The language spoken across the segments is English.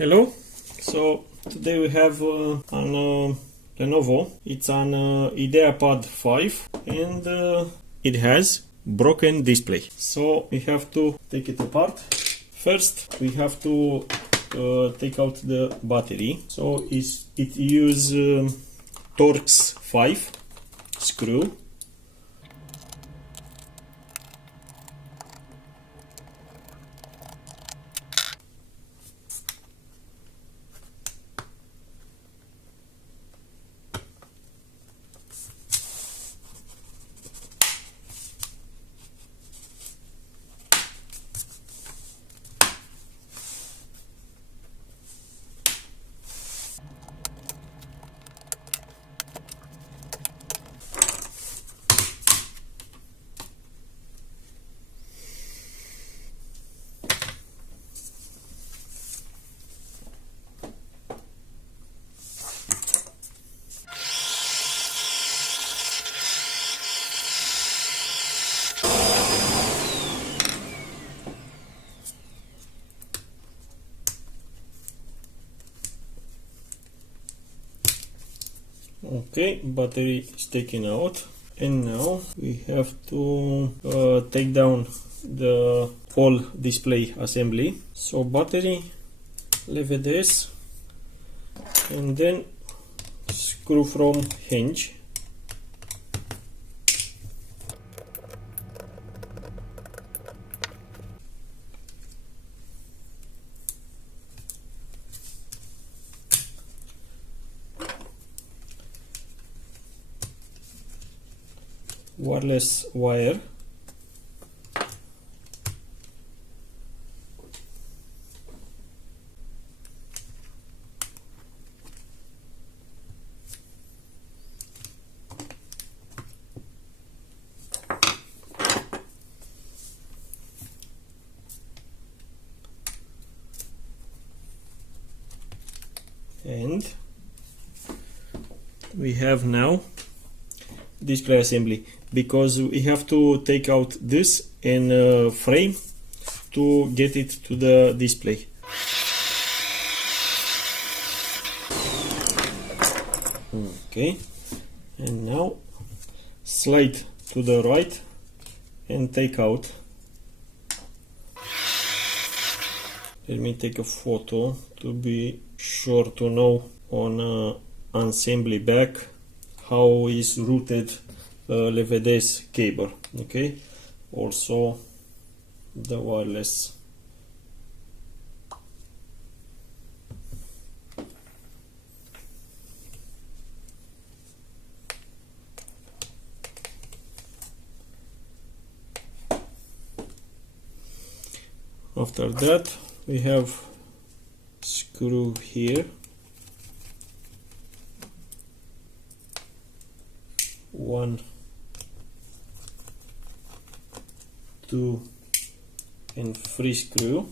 Hello, so today we have an Lenovo. It's an IdeaPad 5 and it has broken display. So we have to take it apart. First we have to take out the battery. So it uses Torx 5 screw. Okay, battery is taken out, and now we have to take down the whole display assembly. So battery, leave this, and then screw from hinge. Wireless wire, and we have now display assembly, because we have to take out this and frame to get it to the display. Okay, and now slide to the right and take out. Let me take a photo to be sure to know on assembly back how is routed LVD's cable. Okay, also the wireless. After that we have screw here, one, two, and three screw.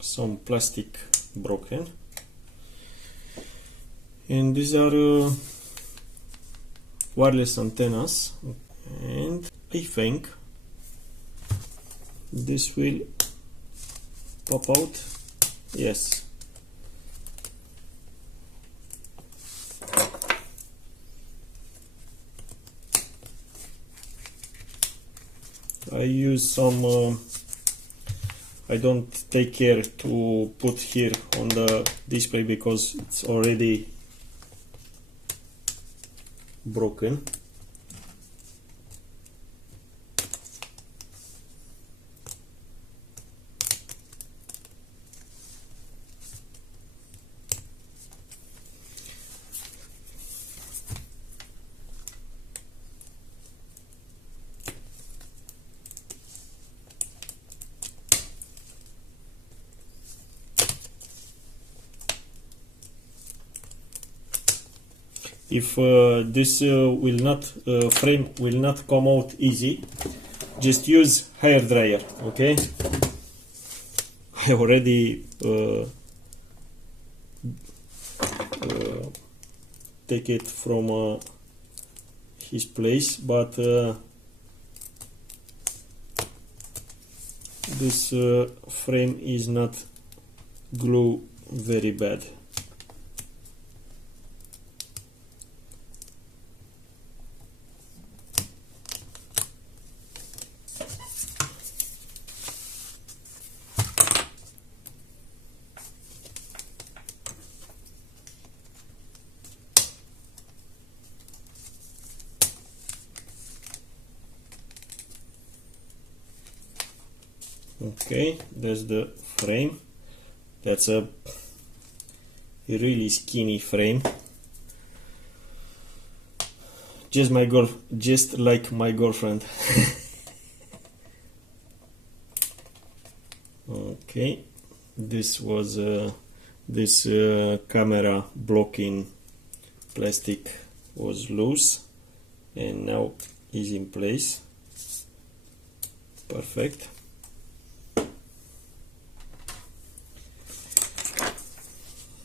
Some plastic broken, and these are wireless antennas, and I think this will pop out. Yes. I use some I don't take care to put here on the display because it's already broken. If this frame will not come out easy, just use hair dryer. Okay, I already take it from his place, but this frame is not glue very bad. Okay, that's the frame. That's a really skinny frame. Just like my girlfriend. Okay, this was this camera blocking plastic was loose and now is in place. Perfect.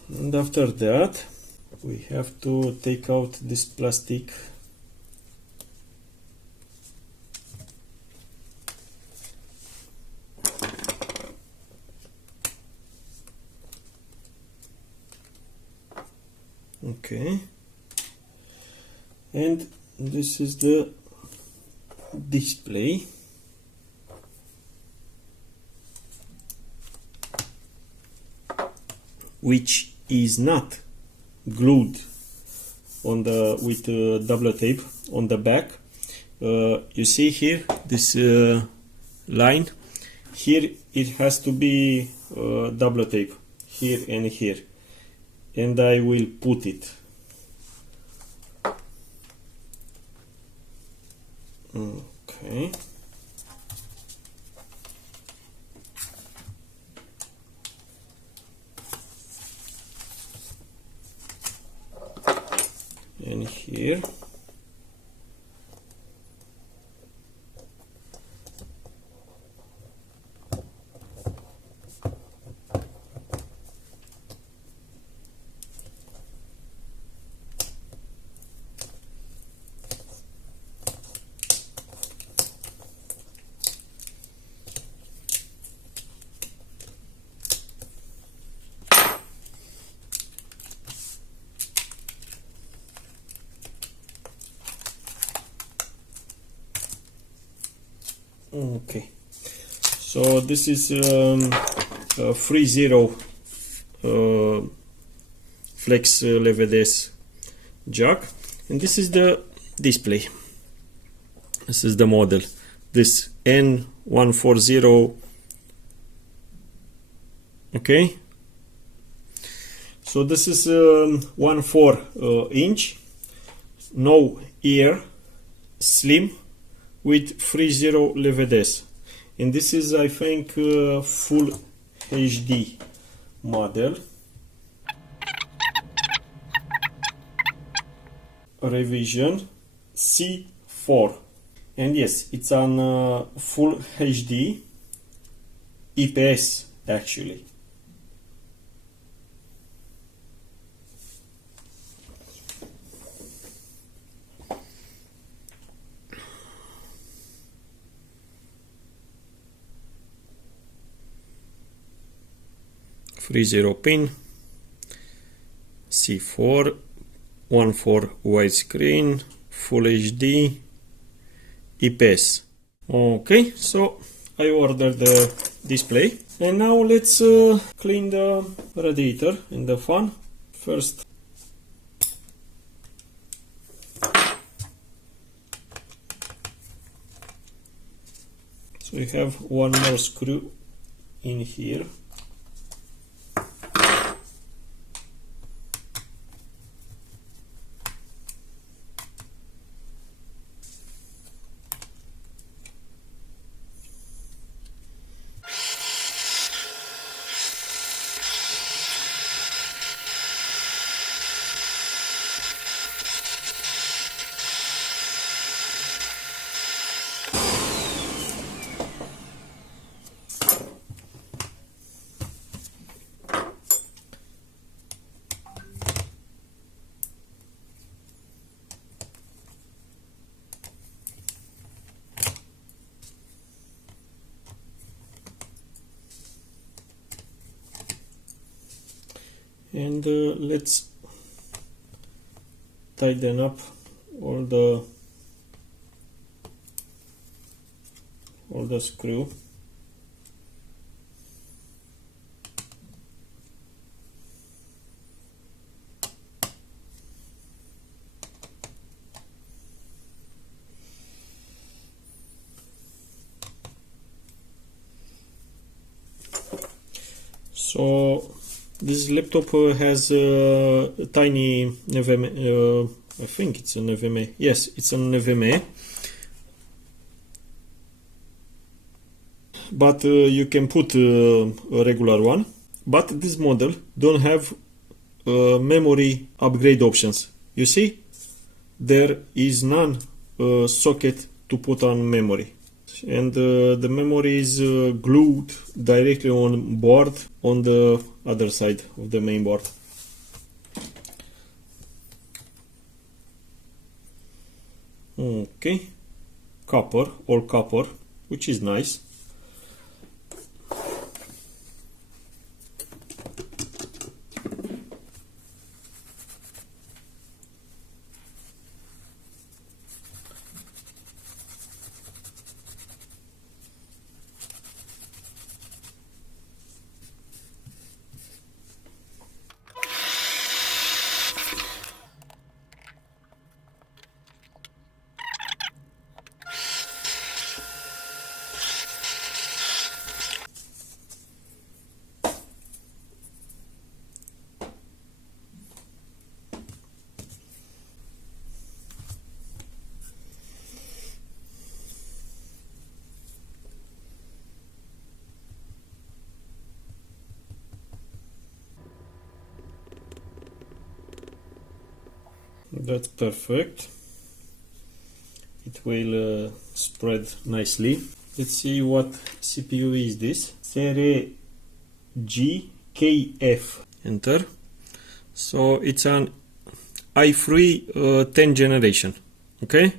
And after that we have to take out this plastic. Okay, and this is the display. Which is not glued on the with double tape on the back. You see here this line here, it has to be double tape here and here, and I will put it. Okay. And here. Okay, so this is a 3.0 flex LVDS jack, and this is the display. This is the model, this N140. Okay, so this is 1.4 inch, no ear, slim, with 3.0 LVDS, and this is, I think, full HD model. Revision C4, and yes, it's on full HD IPS actually. .3.0 pin, C4, 1.4 widescreen, full HD, IPS. Okay, so I ordered the display, and now let's clean the radiator and the fan. First, so we have one more screw in here. and let's tighten up all the screw. So this laptop has a tiny NVMe, I think it's an NVMe. Yes, it's an NVMe. But you can put a regular one. But this model don't have memory upgrade options. You see, there is none socket to put on memory. And the memory is glued directly on board on the other side of the main board. Okay, copper, all copper, which is nice. That's perfect. It will spread nicely. Let's see what CPU is this. Series GKF. Enter. So it's an i3 10th generation. Okay.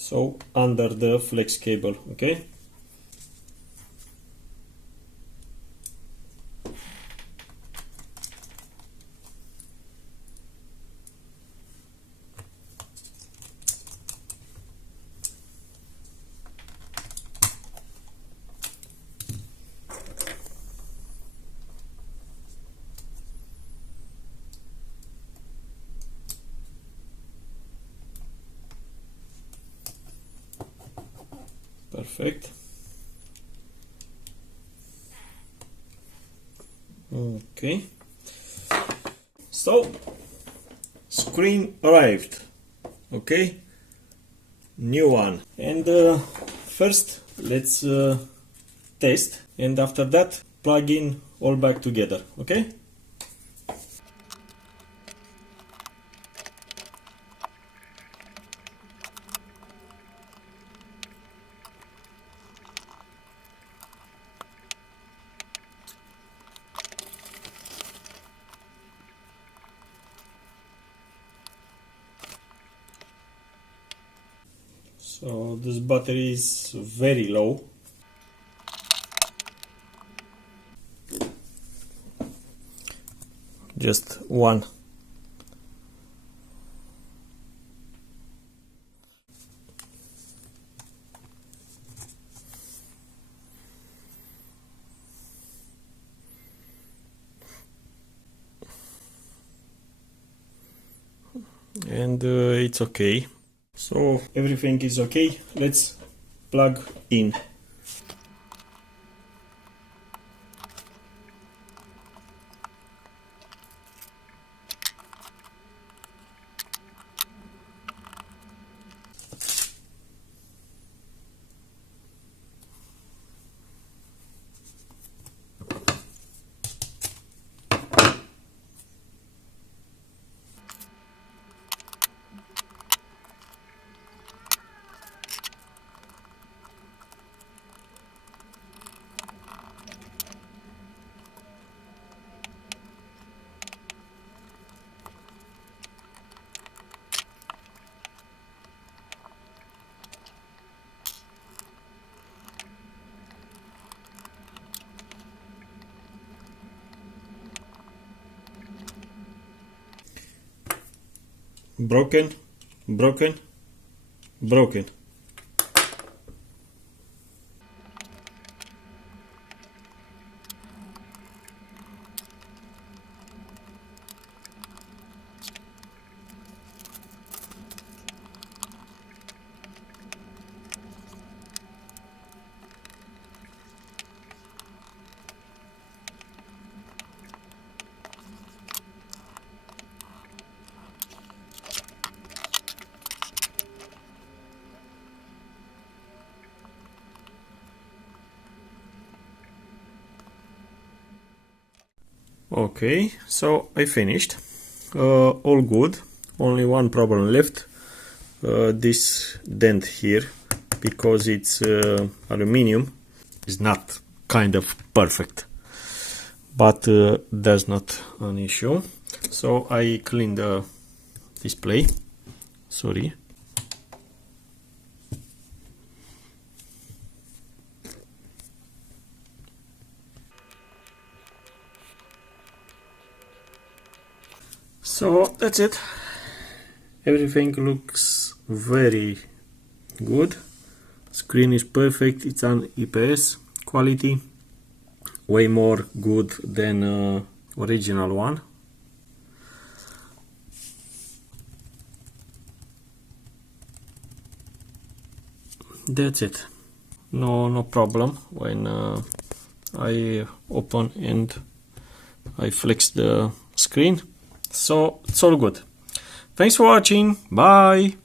So under the flex cable, okay? Perfect. Okay. So screen arrived. Okay. New one. And first let's test, and after that plug in all back together. Okay. So this battery is very low. Just one. And it's okay. So everything is okay. Let's plug in. broken, broken, broken. Okay, so I finished. All good. Only one problem left. This dent here, because it's aluminium, is not kind of perfect, but that's not an issue. So I clean the display. Sorry. So that's it. Everything looks very good. Screen is perfect. It's an IPS quality, way more good than original one. That's it. No problem when I open and I flex the screen. So it's all good. Thanks for watching. Bye.